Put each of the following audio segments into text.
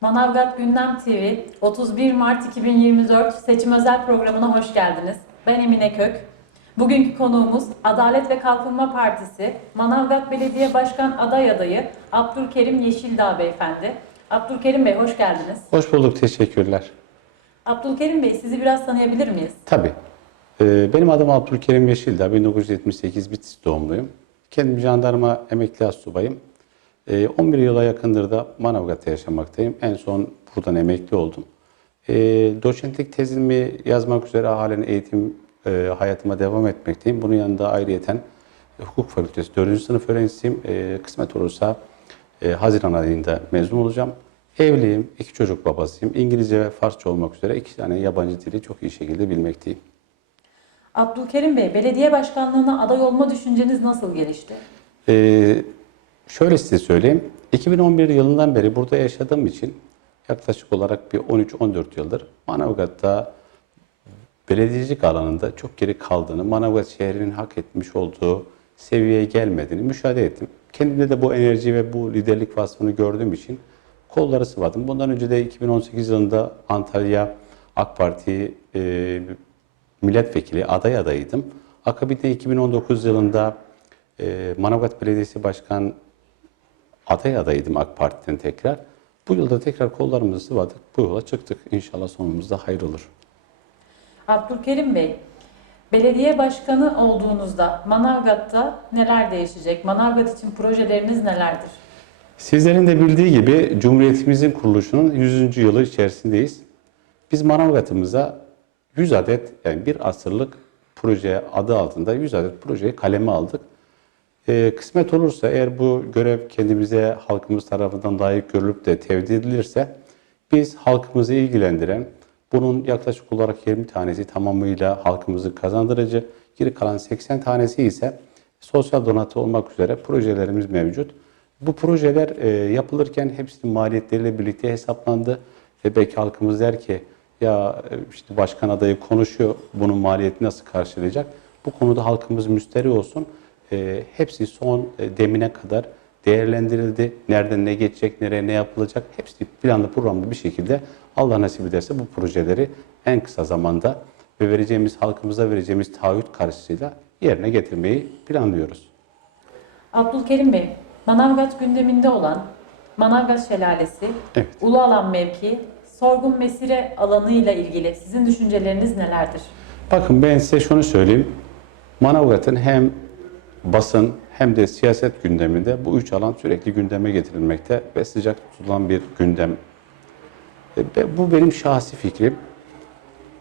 Manavgat Gündem TV 31 Mart 2024 seçim özel programına hoş geldiniz. Ben Emine Kök. Bugünkü konuğumuz Adalet ve Kalkınma Partisi Manavgat Belediye Başkan aday adayı Abdülkerim Yeşildağ Beyefendi. Abdülkerim Bey hoş geldiniz. Hoş bulduk, teşekkürler. Abdülkerim Bey sizi biraz tanıyabilir miyiz? Tabii. Ee, benim adım Abdülkerim Yeşildağ, 1978 Bitlis doğumluyum. Kendim jandarma emekli astsubayım. Ee, 11 yıla yakındır da Manavgat'ta yaşamaktayım. En son buradan emekli oldum. Ee, doçentlik tezimi yazmak üzere halen eğitim e, hayatıma devam etmekteyim. Bunun yanında ayrıyeten hukuk fakültesi 4. sınıf öğrencisiyim. Ee, kısmet olursa e, Haziran ayında mezun olacağım. Evliyim, iki çocuk babasıyım. İngilizce ve Farsça olmak üzere iki tane yabancı dili çok iyi şekilde bilmekteyim. Abdülkerim Bey belediye başkanlığına aday olma düşünceniz nasıl gelişti? Ee, şöyle size söyleyeyim. 2011 yılından beri burada yaşadığım için yaklaşık olarak bir 13-14 yıldır Manavgat'ta belediyecilik alanında çok geri kaldığını, Manavgat şehrinin hak etmiş olduğu seviyeye gelmediğini müşahede ettim. Kendimde de bu enerji ve bu liderlik vasfını gördüğüm için kolları sıvadım. Bundan önce de 2018 yılında Antalya AK Parti e, milletvekili aday adayıydım. Akabinde 2019 yılında e, Manavgat Belediyesi Başkan aday adayıydım AK Parti'den tekrar. Bu yılda tekrar kollarımızı sıvadık. Bu yola çıktık. İnşallah sonumuzda hayır olur. Abdülkerim Bey, belediye başkanı olduğunuzda Manavgat'ta neler değişecek? Manavgat için projeleriniz nelerdir? Sizlerin de bildiği gibi Cumhuriyetimizin kuruluşunun 100. yılı içerisindeyiz. Biz Manavgat'ımıza 100 adet yani bir asırlık proje adı altında 100 adet projeyi kaleme aldık. Ee, kısmet olursa eğer bu görev kendimize halkımız tarafından layık görülüp de tevdi edilirse biz halkımızı ilgilendiren bunun yaklaşık olarak 20 tanesi tamamıyla halkımızı kazandırıcı, geri kalan 80 tanesi ise sosyal donatı olmak üzere projelerimiz mevcut. Bu projeler e, yapılırken hepsinin maliyetleriyle birlikte hesaplandı ve belki halkımız der ki ya e, işte başkan adayı konuşuyor bunun maliyeti nasıl karşılayacak? Bu konuda halkımız müsteri olsun. E, hepsi son e, demine kadar değerlendirildi. Nereden ne geçecek, nereye ne yapılacak hepsi planlı programlı bir şekilde Allah nasip ederse bu projeleri en kısa zamanda ve vereceğimiz halkımıza vereceğimiz taahhüt karşısıyla yerine getirmeyi planlıyoruz. Abdülkerim Bey, Manavgat gündeminde olan Manavgat Şelalesi, Evet. Ulu Alan mevki, sorgun mesire alanı ile ilgili sizin düşünceleriniz nelerdir? Bakın ben size şunu söyleyeyim. Manavgat'ın hem basın hem de siyaset gündeminde bu üç alan sürekli gündeme getirilmekte ve sıcak tutulan bir gündem. E, Bu benim şahsi fikrim.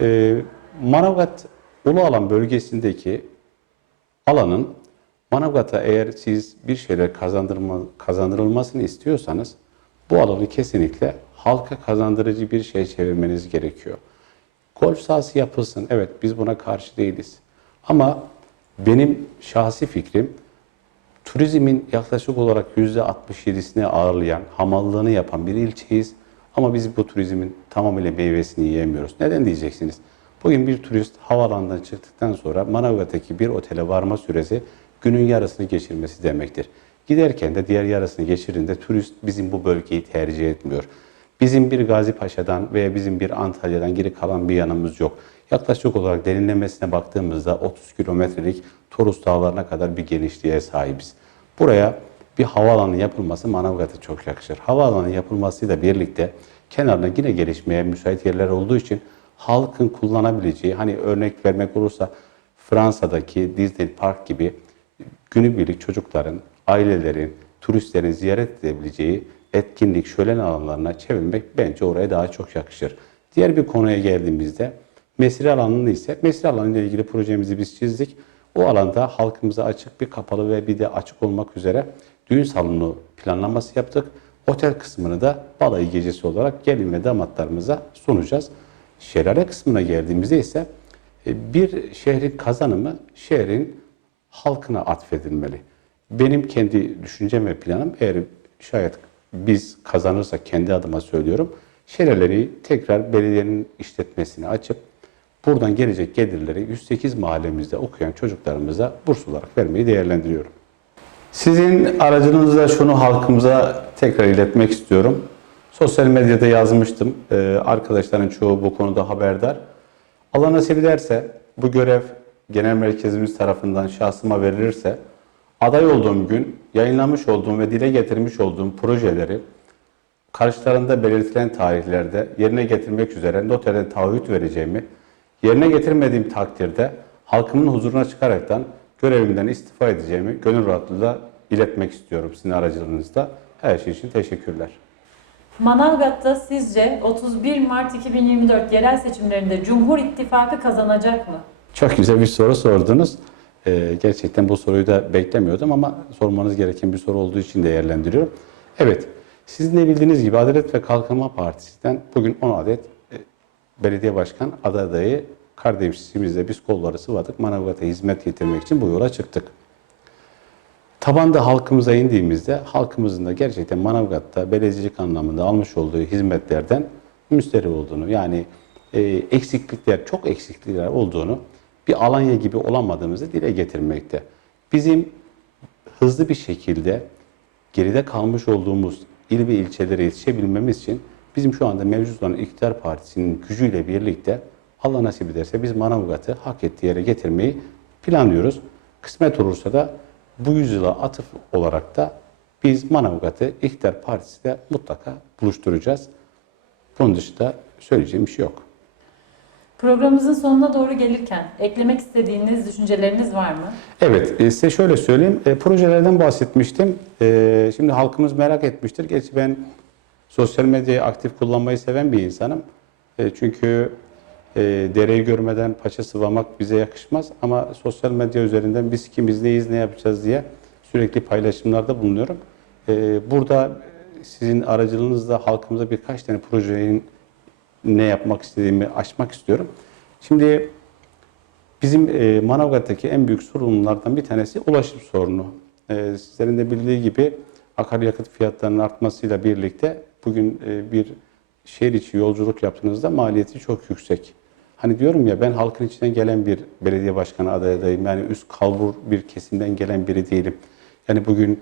E, Manavgat Ulu Alan bölgesindeki alanın Manavgat'a eğer siz bir şeyler kazandırma, kazandırılmasını istiyorsanız bu alanı kesinlikle halka kazandırıcı bir şey çevirmeniz gerekiyor. Golf sahası yapılsın. Evet biz buna karşı değiliz. Ama benim şahsi fikrim turizmin yaklaşık olarak %67'sini ağırlayan, hamallığını yapan bir ilçeyiz. Ama biz bu turizmin tamamıyla meyvesini yiyemiyoruz. Neden diyeceksiniz? Bugün bir turist havaalanından çıktıktan sonra Manavgat'taki bir otele varma süresi günün yarısını geçirmesi demektir. Giderken de diğer yarısını geçirdiğinde turist bizim bu bölgeyi tercih etmiyor. Bizim bir Gazi Paşa'dan veya bizim bir Antalya'dan geri kalan bir yanımız yok. Yaklaşık olarak derinlemesine baktığımızda 30 kilometrelik Torus Dağları'na kadar bir genişliğe sahibiz. Buraya bir havaalanı yapılması Manavgat'a çok yakışır. Havaalanı yapılmasıyla birlikte kenarına yine gelişmeye müsait yerler olduğu için halkın kullanabileceği, hani örnek vermek olursa Fransa'daki Disney Park gibi günübirlik çocukların, ailelerin, turistlerin ziyaret edebileceği etkinlik, şölen alanlarına çevirmek bence oraya daha çok yakışır. Diğer bir konuya geldiğimizde mesire alanını ise mesire alanı ile ilgili projemizi biz çizdik. O alanda halkımıza açık bir kapalı ve bir de açık olmak üzere düğün salonu planlaması yaptık. Otel kısmını da balayı gecesi olarak gelin ve damatlarımıza sunacağız. Şelale kısmına geldiğimizde ise e, bir şehrin kazanımı şehrin halkına atfedilmeli. Benim kendi düşüncem ve planım eğer şayet biz kazanırsak kendi adıma söylüyorum. Şelaleleri tekrar belediyenin işletmesine açıp buradan gelecek gelirleri 108 mahallemizde okuyan çocuklarımıza burs olarak vermeyi değerlendiriyorum. Sizin aracınızla şunu halkımıza tekrar iletmek istiyorum. Sosyal medyada yazmıştım. Ee, arkadaşların çoğu bu konuda haberdar. Allah nasip ederse bu görev genel merkezimiz tarafından şahsıma verilirse aday olduğum gün yayınlamış olduğum ve dile getirmiş olduğum projeleri karşılarında belirtilen tarihlerde yerine getirmek üzere noterden taahhüt vereceğimi, yerine getirmediğim takdirde halkımın huzuruna çıkaraktan görevimden istifa edeceğimi gönül rahatlığıyla iletmek istiyorum sizin aracılığınızda. Her şey için teşekkürler. Manavgat'ta sizce 31 Mart 2024 yerel seçimlerinde Cumhur İttifakı kazanacak mı? Çok güzel bir soru sordunuz. Ee, gerçekten bu soruyu da beklemiyordum ama sormanız gereken bir soru olduğu için değerlendiriyorum. Evet, sizin de bildiğiniz gibi Adalet ve Kalkınma Partisi'nden bugün 10 adet belediye başkan adayı kardeşimizle biz kolları sıvadık. Manavgat'a hizmet getirmek için bu yola çıktık. Tabanda halkımıza indiğimizde halkımızın da gerçekten Manavgat'ta belediyecilik anlamında almış olduğu hizmetlerden müsterih olduğunu yani e, eksiklikler, çok eksiklikler olduğunu bir Alanya gibi olamadığımızı dile getirmekte. Bizim hızlı bir şekilde geride kalmış olduğumuz il ve ilçelere yetişebilmemiz için bizim şu anda mevcut olan iktidar partisinin gücüyle birlikte Allah nasip ederse biz Manavgat'ı hak ettiği yere getirmeyi planlıyoruz. Kısmet olursa da bu yüzyıla atıf olarak da biz Manavgat'ı iktidar partisiyle mutlaka buluşturacağız. Bunun dışında söyleyeceğim bir şey yok. Programımızın sonuna doğru gelirken eklemek istediğiniz düşünceleriniz var mı? Evet, e, size şöyle söyleyeyim. E, projelerden bahsetmiştim. E, şimdi halkımız merak etmiştir. Gerçi ben sosyal medyayı aktif kullanmayı seven bir insanım. E, çünkü e, dereyi görmeden paça sıvamak bize yakışmaz. Ama sosyal medya üzerinden biz kimiz neyiz, ne yapacağız diye sürekli paylaşımlarda bulunuyorum. E, burada sizin aracılığınızla halkımıza birkaç tane projenin ne yapmak istediğimi açmak istiyorum. Şimdi Bizim e, Manavgat'taki en büyük sorunlardan bir tanesi ulaşım sorunu. E, sizlerin de bildiği gibi akaryakıt fiyatlarının artmasıyla birlikte bugün e, bir şehir içi yolculuk yaptığınızda maliyeti çok yüksek. Hani diyorum ya ben halkın içinden gelen bir belediye başkanı adayıyım. Yani üst kalbur bir kesimden gelen biri değilim. Yani bugün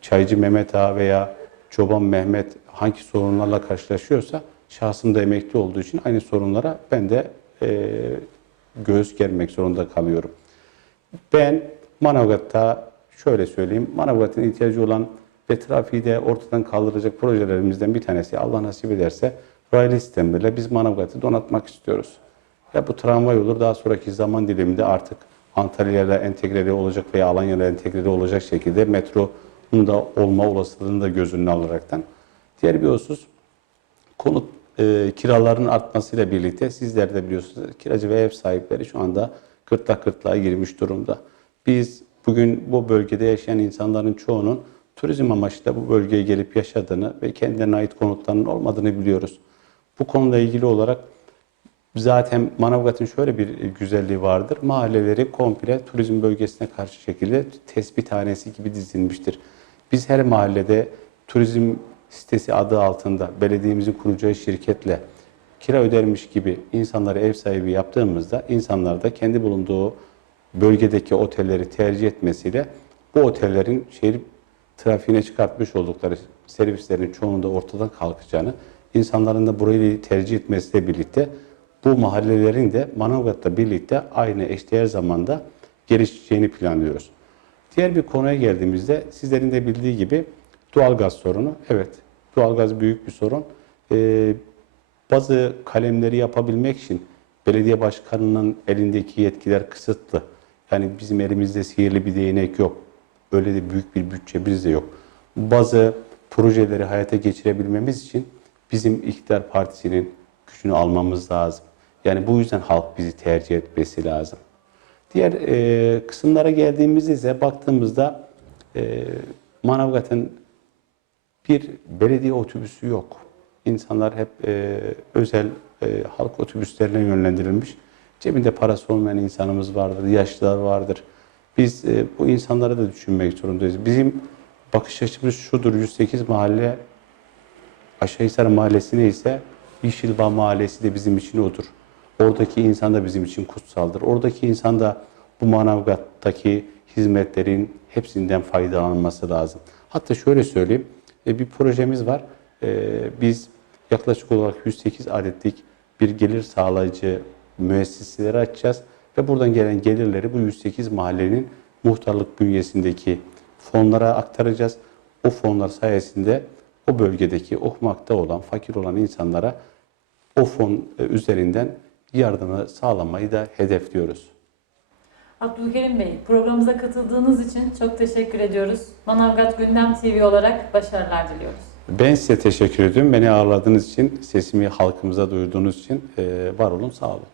Çaycı Mehmet Ağa veya Çoban Mehmet hangi sorunlarla karşılaşıyorsa şahsım da emekli olduğu için aynı sorunlara ben de e, göğüs germek zorunda kalıyorum. Ben Manavgat'ta şöyle söyleyeyim, Manavgat'ın ihtiyacı olan ve trafiği de ortadan kaldıracak projelerimizden bir tanesi Allah nasip ederse raylı sistemlerle biz Manavgat'ı donatmak istiyoruz. Ya bu tramvay olur daha sonraki zaman diliminde artık Antalya'yla entegre olacak veya Alanya'yla entegre olacak şekilde metronun da olma olasılığını da göz önüne alaraktan. Diğer bir husus konut e, kiraların artmasıyla birlikte sizler de biliyorsunuz kiracı ve ev sahipleri şu anda gırtlak gırtlağa girmiş durumda. Biz bugün bu bölgede yaşayan insanların çoğunun turizm amaçlı bu bölgeye gelip yaşadığını ve kendilerine ait konutlarının olmadığını biliyoruz. Bu konuyla ilgili olarak zaten Manavgat'ın şöyle bir güzelliği vardır. Mahalleleri komple turizm bölgesine karşı şekilde tespit hanesi gibi dizilmiştir. Biz her mahallede turizm sitesi adı altında belediyemizin kuracağı şirketle kira ödermiş gibi insanları ev sahibi yaptığımızda insanlar da kendi bulunduğu bölgedeki otelleri tercih etmesiyle bu otellerin şehir trafiğine çıkartmış oldukları servislerin çoğunda ortadan kalkacağını, insanların da burayı tercih etmesiyle birlikte bu mahallelerin de Manavgat'la birlikte aynı eşdeğer zamanda gelişeceğini planlıyoruz. Diğer bir konuya geldiğimizde sizlerin de bildiği gibi doğalgaz sorunu. Evet, doğalgaz büyük bir sorun. Ee, bazı kalemleri yapabilmek için belediye başkanının elindeki yetkiler kısıtlı. Yani bizim elimizde sihirli bir değnek yok. Öyle de büyük bir bütçe bizde yok. Bazı projeleri hayata geçirebilmemiz için bizim iktidar partisinin gücünü almamız lazım. Yani bu yüzden halk bizi tercih etmesi lazım. Diğer e, kısımlara geldiğimizde ise baktığımızda e, Manavgat'ın bir belediye otobüsü yok. İnsanlar hep e, özel e, halk otobüslerine yönlendirilmiş. Cebinde parası olmayan insanımız vardır, yaşlılar vardır. Biz e, bu insanları da düşünmek zorundayız. Bizim bakış açımız şudur, 108 mahalle Aşağıhisar Mahallesi neyse Yeşilbağ Mahallesi de bizim için odur. Oradaki insan da bizim için kutsaldır. Oradaki insan da bu Manavgat'taki hizmetlerin hepsinden faydalanması lazım. Hatta şöyle söyleyeyim, e, bir projemiz var. e, biz yaklaşık olarak 108 adetlik bir gelir sağlayıcı müesseseleri açacağız ve buradan gelen gelirleri bu 108 mahallenin muhtarlık bünyesindeki fonlara aktaracağız. O fonlar sayesinde o bölgedeki okumakta olan, fakir olan insanlara o fon e, üzerinden yardımı sağlamayı da hedefliyoruz. Abdülkerim Bey, programımıza katıldığınız için çok teşekkür ediyoruz. Manavgat Gündem TV olarak başarılar diliyoruz. Ben size teşekkür ediyorum. Beni ağırladığınız için, sesimi halkımıza duyurduğunuz için e, var olun, sağ olun.